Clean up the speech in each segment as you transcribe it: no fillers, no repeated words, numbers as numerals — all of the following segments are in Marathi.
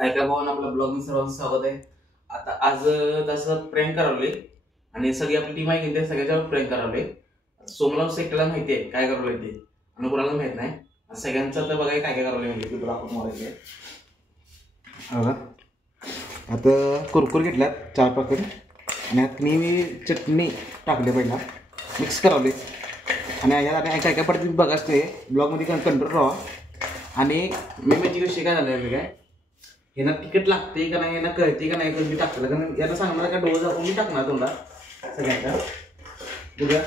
काय काय भावांना आपल्या ब्लॉग मध्ये सर्वांचं स्वागत आहे. आता आज तसं प्रँक करावले आणि सगळी आपली टीम आहे की ते सगळ्याच्यावर प्रँक करावले. सोमला एकट्याला माहिती आहे काय करावले ते आणि कुणाला माहित नाही. सगळ्यांचं तर बघाय काय काय करावले म्हणजे तुला आपण मारायचे बघा. आता कुरकुर घेतल्यात 4 पॅकेट आणि यात मी चटणी टाकले पहिला मिक्स करावले आणि यात आणि काय काय पडते बघा असते ब्लॉगमध्ये कंट्रोल राहा. आणि मी म्हणजे कशी काय झालं काय यांना तिकीट लागते का नाही यांना कळते का नाही मी टाकलं कारण याला सांगणार का डोस आपण मी टाकणार तुम्हाला सगळ्यांचा बघा.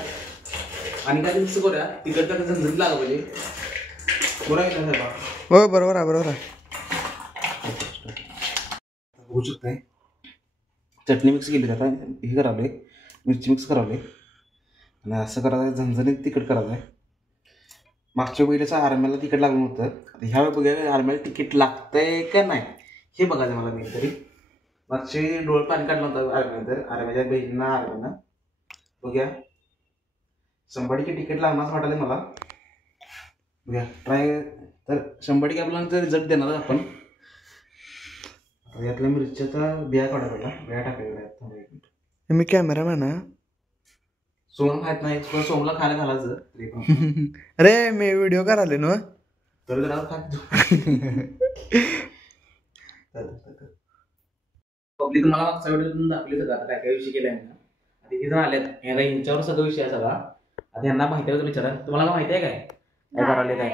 आणि काय मिक्स करूया तिकट तर झणझणीत लागलं पाहिजे. बरोबर आहे ना? हो बरोबर आहे बरोबर आहे. होऊ शकते चटणी मिक्स केली आता हे करावले मिरची मिक्स करावले आणि असं करायचं झणझणीत तिखट करायचं आहे. मागच्या वेळेचा आर्म्याला तिकीट लागलं होतं. आता ह्या वेळी बघूया आर्म्याला तिकीट लागतंय का नाही हे बघायचं मला. मी तरी मागचे डोळे पाणी काढलं होतं आर्म्यानंतर आर्म्याच्या बहिणींना आर्म्यानं बघूया 100 तिकीट लागणार असं वाटायला मला. बघूया ट्राय तर 100 आपल्याला रिझल्ट देणार आपण. यातल्या मिरच्याचा बिया काढायला बिया टाकायला. मी कॅमेरामॅन आहे. सोम खात नाही सोमला खायला घालायचं. अरे मी व्हिडिओ करायला ना तर जरा खात पब्लिक मला मागचा व्हिडिओ दाखवली सगळं आता काय काय विषय केलाय ना. आता हे जण आल्यात यांना यांच्यावर सगळं विषय आहे सगळा. आता यांना माहिती आहे विचारा तुम्हाला काय माहिती आहे काय काय करायला काय.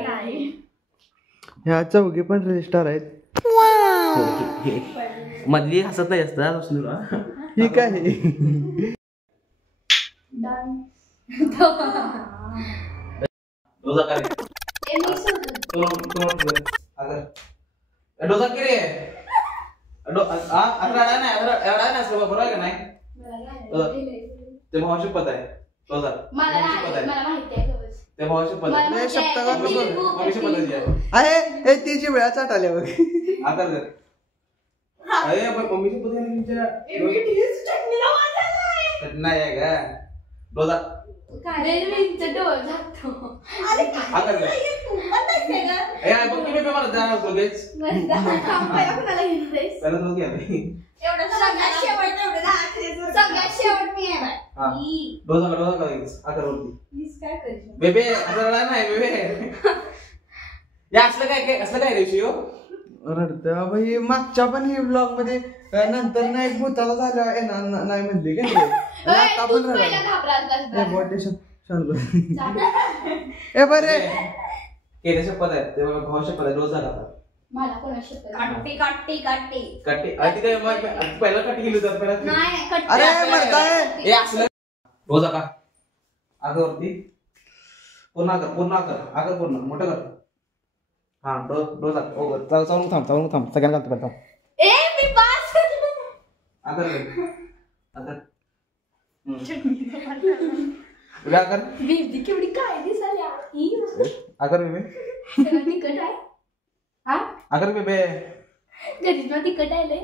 ह्या चौघी पण रजिस्टर आहेत. मधली हसत नाही जास्त ठीक आहे. डोसा किरे बरोबर आहे का नाही ते भावाची पद आहे डोसा ते भावाची पद आहे तिची वेळा चाट आल्या बघ. आता अरे मम्मीची पद नाही आहे का डोसा बेबे नाही बेबे असलं काय असलं काय रेशी हो रडतं भाई. मागच्या पण हे ब्लॉग मध्ये नंतर नाही भूताला झालं येणार नाही म्हणली का आता पण ए बरे केले शपथ आहे ते भाऊ शपथ आहे रोज झाला पहिला कट्टी केली होती अरे म्हणताय रोज का आगावरती पूर्ण आगर पूर्ण मोठं कर. हा डोस चालून थांब सगळ्यांना घालतो अगर बेबे तिकट आहे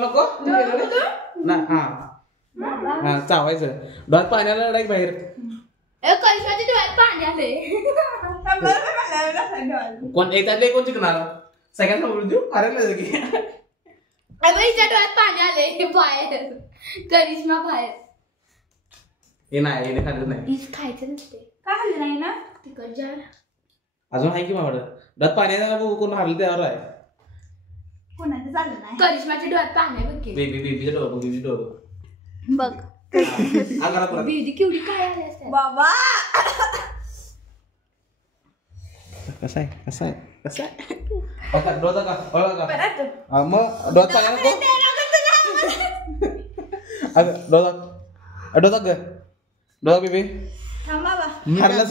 नको ना चावायचं डोळ्यात पाण्याला डायरेक्ट बाहेर कोण येतात कोण शिकणार सगळ्यांना बोलू देऊ अरे की डोळ्यात पाणी आले बाहेर करिश्मा बाहेर हे नाही हे खाल्लं नाही खायचं नसते काय खाल्लं नाही ना तिकट जायला अजून आहे की मावड डोळ्यात पाण्याला कोण हरलं त्यावर आहे कोणाचं चाललं नाही करिश्माच्या डोळ्यात पाणी बघ बेबीचं डोळं बेबीचं डोळं बघ बेबी केवढी काय आली असते बाबा. कसं आहे डोसा का मग डोस पाण्याला डोसा ग डोसा बेबी हरलाच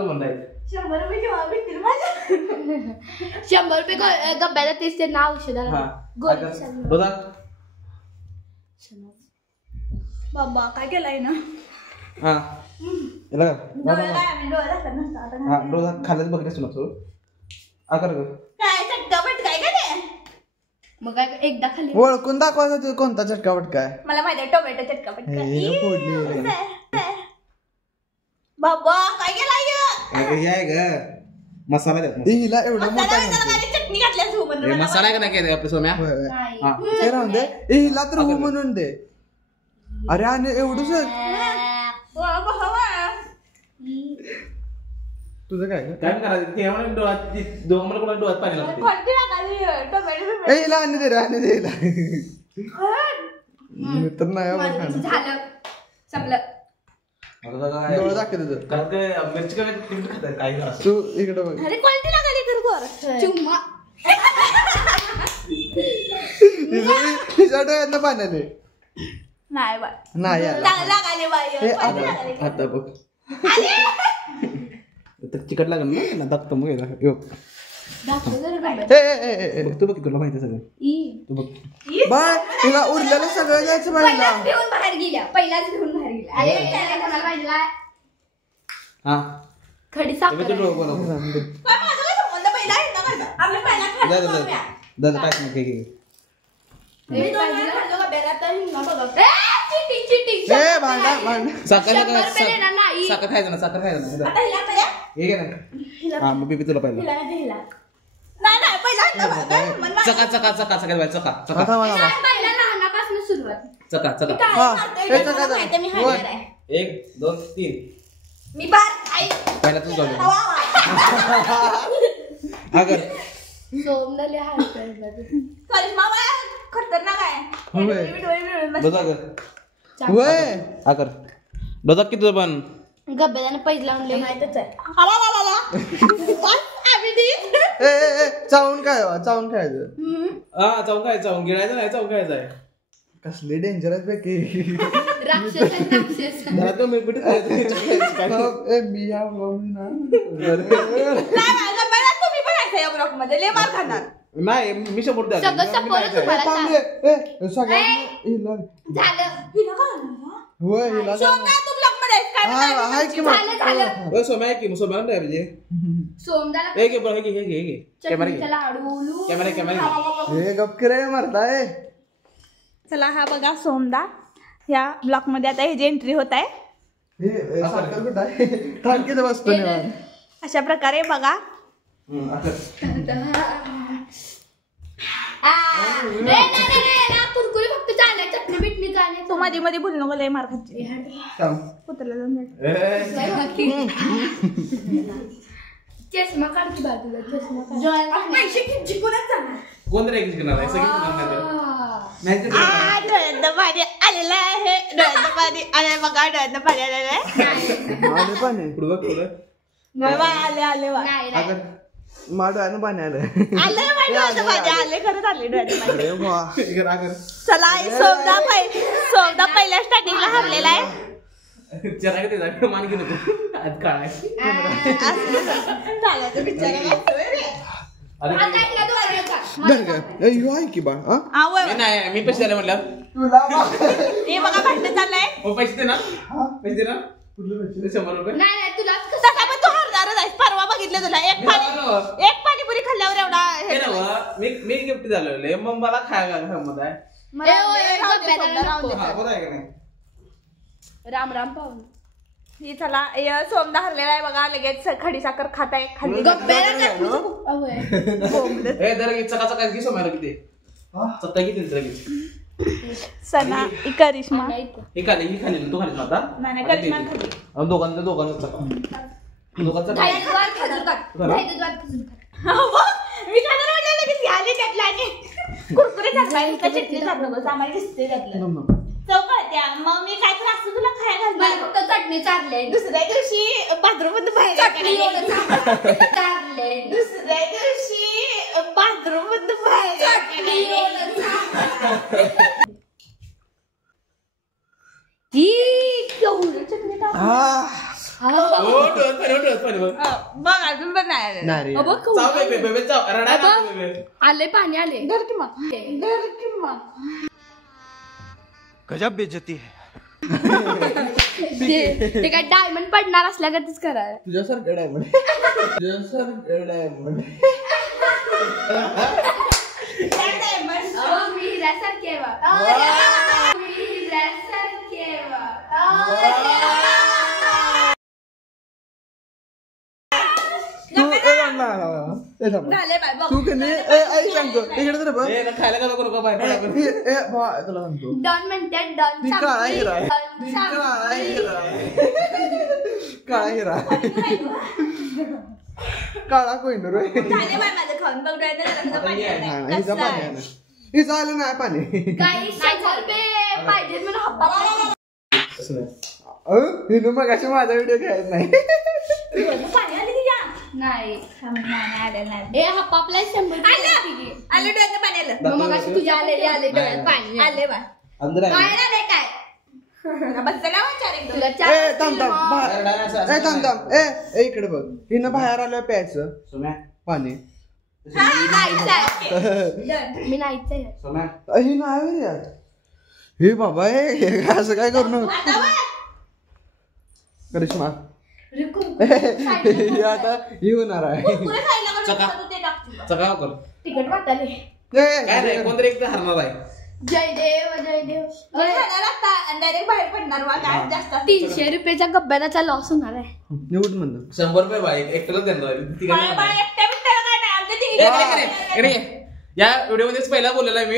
म्हणताय 100 रुपये भेटतील माझ्या 100 रुपये गब्याला तेच ते नाव औषधाला डोसा बाबा काय केलंय ना हा डोसा खाल्लाच बघतेस तुला सोड आकर ग काय चटका काय काय मग काय एकदा खाली ओळखून दाखवायचा तू कोणता चटका पटका आहे. मला माहिती आहे टोमॅटो चटका पटका हे फोडली बाबा काय केला हे आहे ग मसाला द्या हिला एवढा मोठा म्हणते. चटणी घातल्या सोबत मसाला आहे का नाही आपल्या सोम्या होय, होय. नाही. हा ते राहून दे हिला तर हो म्हणून दे. अरे आणि एवढंच तुझं काय ग? काय करायचं ते म्हणून दोघं मला कोणाला डोळ्यात पाणी लागते कोणती टाकायची टोमॅटो ए हिला आणि दे रे आणि दे हिला मित्र नाही हो बघ खाणं. झालं संपलं. डोळं दाखव तुझं. कारण काय मिरची काय तिखट खातात काही असं तू इकडे बघ. अरे कोणती टाकायली कर चुम्मा हिच्या डोळ्यातनं पाण्याने नाही बाय नाही आला. लागाले बाय हे आता आता बघ चिकट लागेल ना दाखवतो मग तू बघ तुला माहिती सगळं तू बघ बाय तिला उरलेलं सगळं द्यायचं बाईला. घेऊन बाहेर गेल्या पहिलाच घेऊन बाहेर गेल्या अरे त्याला कोणाला पाहिजे हा खडी तू साखर डोळं बरोबर दादा टाक मग घे ए भांडा भांडा साखर नाही साखर खायचं ना साखर खायचं ना हे घे ना हा मग बीबी तुला पाहिलं चका चका चका चका बाय चका चका थांबा थांबा. लहानापासून सुरुवात चका चका हा हे चका चका. वर. 1 2 3 मी बार आई पहिला तूच गाव अगर सोमनाले हात खतरनाक आहे बघा अगर वय अगर बघा की तुझं पण गब्ब्याने पैसे लावून माहितच आहे ए ए ए चावून काय वा चावून खायचं. हा चावून खायचं चावून गिळायचं नाही चावून खायचं आहे कसली डेंजरस पैकी. राक्षस घरात मी कुठे खायचं ए मी या ना नाही मी 100 द्या सगळं सपोर्ट तुम्हाला थांब रे. ए सगळ्यांना हिला झालं होय हिला हाय की झालं. ओ सोम्या की सोम्या नाही पाहिजे सोमदाला हे घे बरं हे घे कॅमेरा घे चटणीचा लाडू कॅमेरा हे गपकिरे मारताय. चला हा बघा सोमदा ह्या ब्लॉक मध्ये आता ह्याची एंट्री होत आहे. हे साखर कुठं आहे? टाकीत बसतो निवांत. अशा प्रकारे बघा कुरकुरी फक्त चालणार चटणी बिटणी तू चालणार मध्ये मध्ये बोलू नको लय मार खायची थांब. कुत्र्याला जाऊन भेट. चष्मा काढ की बाजूला चष्मा काढ. कोण रे घेणार आहे सगळी नाही डोळ्यात पाणी आलेलं आहे डोळ्यात पाणी आलं बघा डोळ्यात पाणी आलेलं आहे आले पाणी पुढं आले आले नाही नाही. माडवानं पाणी आलं. आले डोळ्यात पाणी आले खरंच आले डोळ्यात पाणी. अरे वा चला सोमदा पहिल्या स्टार्टिंगला हरलेला आहे. चला ते जागा मान घेऊन आज काय चालायचं बिचारा धर का ए ह्यो आहे की बा हा मी नाही मी पैसे द्यायला म्हटलं तुला हे बघा भांडण चाललंय. हो पैसे दे ना पैसे दे ना 100 रुपये नाही नाही तुला तसा पण तू हरणारच आहेस. परवा बघितलं तुला एक पाणीपुरी खाल्ल्यावर एवढा हे ना मी गिफ्ट झालेले मग मला खायला मत आहे बरं आहे का नाही राम राम पाहून ही चला सोमदा हरलेला आहे बघा लगेच खडी साखर खाताय खाल्ली ए जरा चका चका घे सोम्याला किती चक्का किती लगेच सना करिश्मा हे खाली ही खाली तू खाली आता नाही करिश्मा खाल्ली. दोघांचं मी खाणार म्हटलं लगेच आले त्यातला आणि कुरकुरे टाकलाय चटणी टाकलं आम्हाला दिसते त्यातलं चौकळत्या मग मी काय तर असं तुला खायला मला घालणार. फक्त चटणी चालले दुसऱ्या दिवशी बाथरूम मध्ये बाहेर चालले दुसऱ्या दिवशी बाथरूम मध्ये बाहेर चटणी बघ अजून पण नाही नाही आले पाणी आले धर की मग गजब बेइज्जती है. ते काय डायमंड पडणार असल्या गतीच करा तुझ्यासारखं डायमंड मी हिऱ्यासारखी आहे बा. मी हिऱ्यासारखी आहे बा. झाले बाय बघ. तू की नाही आई सांगतो इकडे तर बघ खायला का नको बाहेर तुला सांगतो डॉन म्हणते डॉन ती काळा हिरा आहे. ती काळा हिरा आहे. काळा हिरा काळा कोहिनूर आहे. झाले बाय माझं खाऊन बघ डोळ्यात जरा पाणी आलंय. हा, हिचं कसं पाणी आहे? आहे. हिचं आलं नाही पाणी काही 100 रुपये पाहिजे म्हणून हप्पा हिनं मग अशी माझा व्हिडिओ घ्यायचा नाही. पाणी आलं तुझ्या? नाही नाही आलं नाही. ए हप्पापला 100 रुपये आलं डोळ्यात पाणी आलं. मग अशी तुझ्या आले डोळ्यात पाणी आले बा काय आलंय काय बसला विचार एकदम. तुला ए थांब थांब ए इकडे बघ हिनं बाहेर आलं प्यायचं पाणी हा, नाहीच आहे. Done. मी नाहीच आहे ही नाही यार हे बाबा हे असं काय करू नका आता बघ. करिश्मा रुको. हे आता ही होणार आहे कुरकुरे खायला पण चका. नको ते टाकतील. चकाव कर तिकट वाटाले काय नाही कोणतरी एक तर हरणार आहे. जय देव जय देव मग खायला लागता आणि डायरेक्ट बाहेर पडणार वा काय जास्त असतं. 300 रुपयाच्या गब्ब्याचा लॉस होणार आहे निवड म्हणलं 100 रुपये बाई एकट्यालाच देणार आहे. ती काय बाळा, नाही. बाळा, एकट्या बिट्ट्याला काय नाही. आमच्या ए, तिघी- इकडे ये. या व्हिडिओ मध्येच पहिला बोललेला आहे मी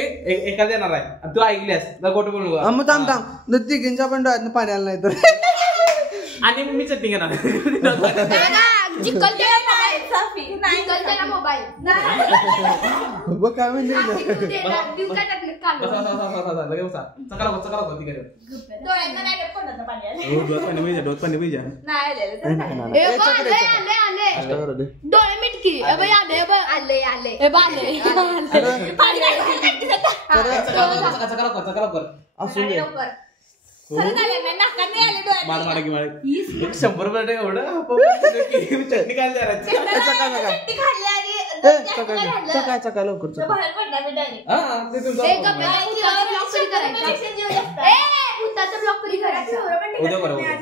एकाला देणार आहे आणि तू ऐकल्यास तर गोट बोलू नका. मग थांब तिघींच्या पण डोळ्यात पाणी आलं नाही तर आणि मी चटणी घेणार जिकल त्याला नाही, साफी. नाही, जिकल त्याला मोबाईल बघ काय म्हणजे लगे बसा. चकाला बघ तिकडे. डोळ्यातनं नाही रे पडत पाणी आलं. डोळ्यात पाणी पाहिजे. नाही आलेलं तर नाही. आले डोळे मिटकी आले पाणी नाही. चकाला कर. असू दे लवकर. खरंच आलं नाही. नाकात नाही आलं डोळ्यात. मार 100 रुपये एवढं चटणी काय करायचं. चटणी खाल्ली आणि दोन जास्त खाल्लं. चका लवकर तर बाहेर पडणार मी direct. हा ते तुमचं ब्लॉक कधी करायचा उद्या करा उद्या.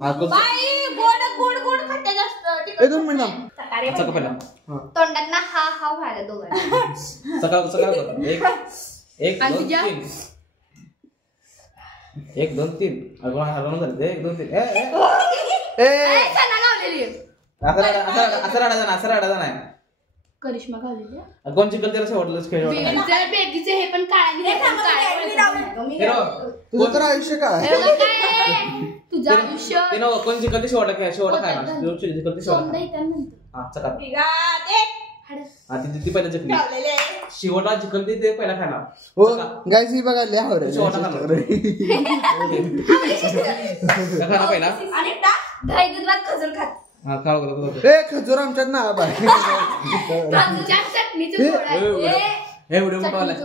हा, कर. बाई, गोड खाते जास्त. तिखट ए, 2 मिनिटं थांब. सकाळी चका पहिला. तोंडात ना हा व्हायला दोघांना चकाला कर. एक आणि 2 तुझ्या? 3 1 2 3 अगं हरवून झालं. 1 2 3 ए सणा लावलेली असं रडायचं नाही. करिश्मा गावलेली कोण चिकन त्याला शेवटलाच खेळ वाटला. बेगीचे हे पण तुझं तर आयुष्य काय तुझं आयुष्य ते नव कोण चिकन ते शेवटला खेळ शेवटला खायला चिकन ते शेवटला हा चका तिघात एक. हा ती पहिला चटणी लावलेले. शेवटला चिकन ते पहिला खायला. हो गाईस ही बघा लय आवडेल शेवटला खायला. खाना पहिला आणि एकदा दही दुधात खजूर खात हा खाऊ ए खजूर आमच्यात ना बाय खजूरच्या चटणीचं गोड आहे. एवढे मोठा आलाय.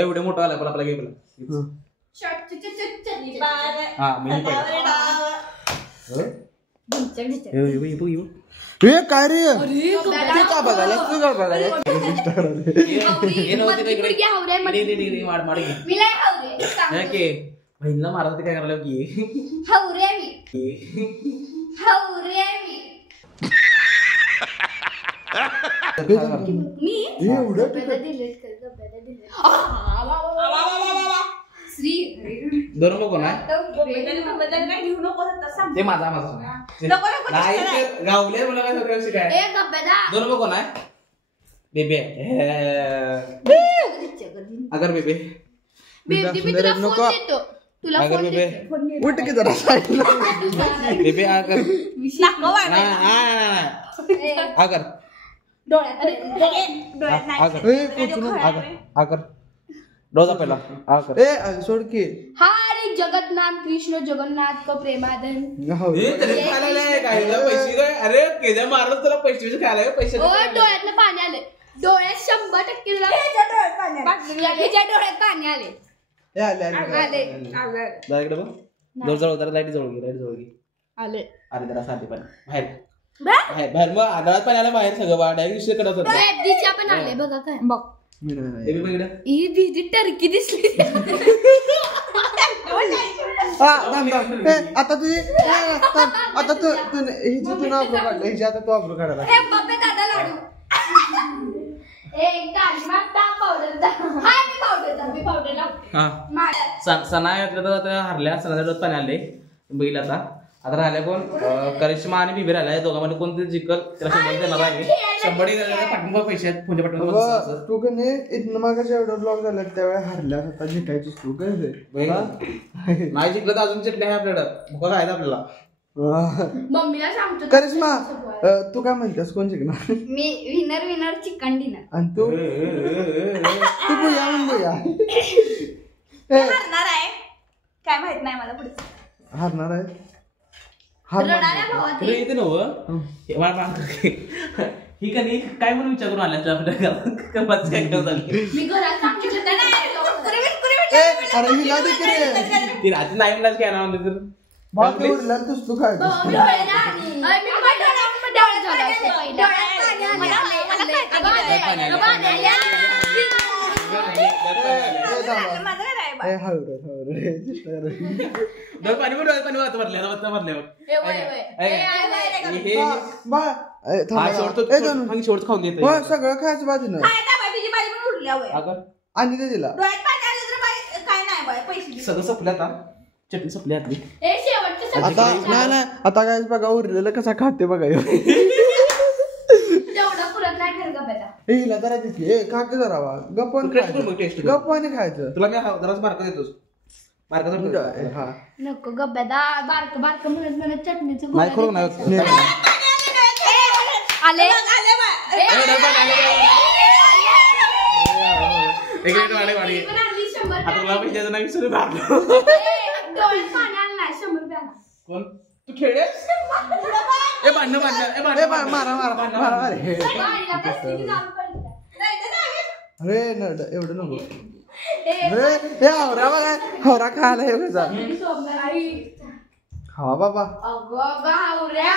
एवढे मोठा आलाय पण आपला घे पहिला. चटणी बारा. हा मी पहिला. ए काय रे तू का बघायला तू का बघायला बहिणीला मारत काय करायला की एवढं श्री दोन बघू ना बदल काय घेऊ नको तसं. ते माझा नको, नको, नाही ते गावले मला काय सगळं शिकाय ए गब्बेदा दोन बघू ना बेबी अगर बेबी बेबी मी तुला फोन नको. देतो तुला अगर फोन बेबी देतो उठ की जरा साईडला बेबी अगर नको बाय. अगर डोळ्यात डोळ्यात नाही. अगर ए कुठून अगर रोजा पहिला अगर ए सोड की हरे जगन्नाथ कृष्ण जगन्नाथ का प्रेमाधन हो. हे तरी खायला नाही काय पैसे काय अरे केल्या मारलं तुला पैसे खायला पैसे ओ डोळ्यातनं पाणी आले डोळ्यात 100% तुला ह्याच्या डोळ्यात पाणी आलं. ह्याच्या डोळ्यात पाणी आले ए, आले आले आले जरा इकडे बघ जवळ जरा लाईट जवळ घे आले अरे जरा साधी पण बाहेर बाहेर मग आदळात पण आलं बाहेर सगळं बा डायरेक्ट विषय कडत होता बेबीच्या पण आले बघा काय बघ बेबी बघ इकडे ही भीती टर्की दिसली आता तुझी आता तू हिची तू नाव काढलं हिची आता तू अब्रू काढायला हे बब्बे दादा लाडू ए काली माता पावडर दा हाय मी पावडर लावते हा सणा तर हरल्या सणाच्या डोळ्यात पाणी आले बैल आता आता राहिल्या कोण करिश्मा आणि बिबी राहिल्या दोघांमध्ये कोणते जिंकल त्याला 100 देणार आहे 100 पाठवून पैसे आहेत फोनच्या पाठवून तू का नाही इथनं मागाच्या एवढा ब्लॉग झाला त्यावेळेस हरल्यास आता जिंकायचीस तू काय नाही जिंकलं तर अजून चटणी आहे आपल्याकडं भुका खायला आपल्याला मम्मीला सांगतो करिश्मा तू काय म्हणतेस कोण जिंकणार मी विनर चिकन डिनर आणि तू तू बघूया म्हण बघूया हरणार आहे काय माहित नाही मला पुढे हारणार आहे रडायला भावा तुला येते ना ही का नाही काय म्हणून विचार करून आल्या काय झाली मी घरात सांगितलं तर नाही अरे हिला दे की रे ती रात्री नाही म्हणलाच काय ना तर बाकी उरला तूच तू काय शेवट खाऊन घेत सगळं खायचं बाजून आणि ते दिला काय नाही बाय पैसे सगळं संपलं आता चटणी संपली आतली आता नाही नाही आता काय बघा उरलेलं कसा खाते बघा हिला जरा तिथे खा की जरा गप्पाने खायचं तुला मी जरा मार्क देतोस मार्क हा नको गब्ब्यादा बारक बारक म्हणत चटणीचं नाही खरं नाही आले आता तुला पैसे नाही विसरू डोळ्यात पाणी आलं नाही 100 रुपयाला कोण तू खेळेस ए भांडण भांडण मारा मारा मारा अरे बाईला कसली की जाऊ पडली. अरे नड एवढं नको अरे हे हवरा बघा हवरा खायला हे जा मी सोबणार आई. हा बाबा अगं गावऱ्या.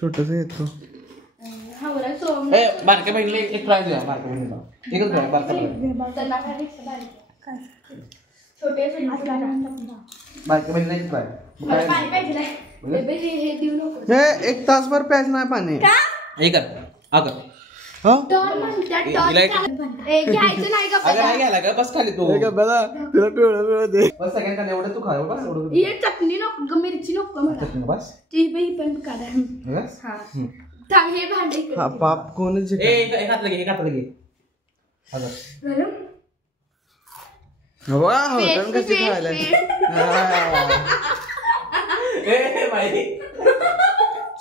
छोटस येतो हावरा सोबणार. ए बारक्या बहिणीला एक प्राइज द्या बारक्या बहिणीला एकच द्या बारक्या बहिणीला त्यांना काय रिक्षा बारीक. छोटे बारक्या बहिणीला एक प्राइज मला पाणी पाहिजे नाही. बेबी हे देऊ नको. हे 1 तासभर प्यायच नाही पाणी हे कर हा कर टॉन म्हणतात टॉन. ए घ्यायचं नाही का अगं नाही घ्यायला का बस खाली तू बघा तुला पिवळं दे बस सेकंड खाली एवढं तू खा बस एवढं ये चटणी नको ग, मिरची नको मला. चटणी बस ती पण काढा. बस हा थांब हे भांडे इकडे. हा पाप कोणच ए एक हात लगे एक हात लगे घालू? वा हवटण कशी खायला ए बाई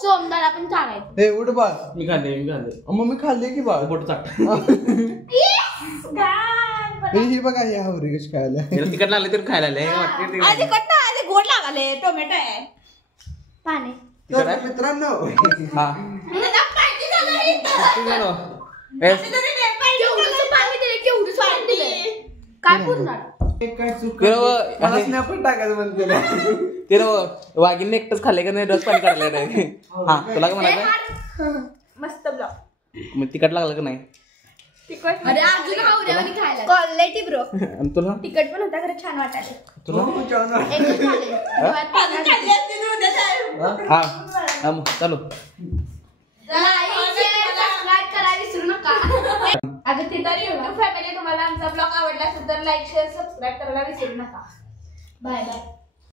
सोमदार आपण चालायचं. हे उठ बा मी खाल्ले मग मी खाल्ली की बा बोट चाट ही बघा ही हवरी कशी खायला तिकट लागले तर खायला आले वाटते आधी कट ना आधी गोड लागले टोमॅटो आहे पाणी. तर मित्रांनो हा केवढंसं पाणी दिलं केवढंच पाणी दिलं काय पुरणार. काय चूक बरोबर. मला स्नॅप पण टाकायचं बंद केलं ते वाघीने एकटंच खाल्ले का नाही रस पाणी काढलं नाही हा तुला काय म्हणायचं मस्त ब्लॉग मग तिकट लागलं का नाही तिखट अरे अजून हावऱ्यावानी खायला. क्वालिटी ब्रो आणि तुला तिखट पण होता खरं छान वाटायला. तुला एकच झाले. हा हा मग चालू सबस्क्राईब करायला विसरू नका. अगं तिथं युट्यूब फॅमिली तुम्हाला आमचा ब्लॉग आवडला असेल तर लाईक शेअर सबस्क्राईब करायला विसरू नका. Bye bye.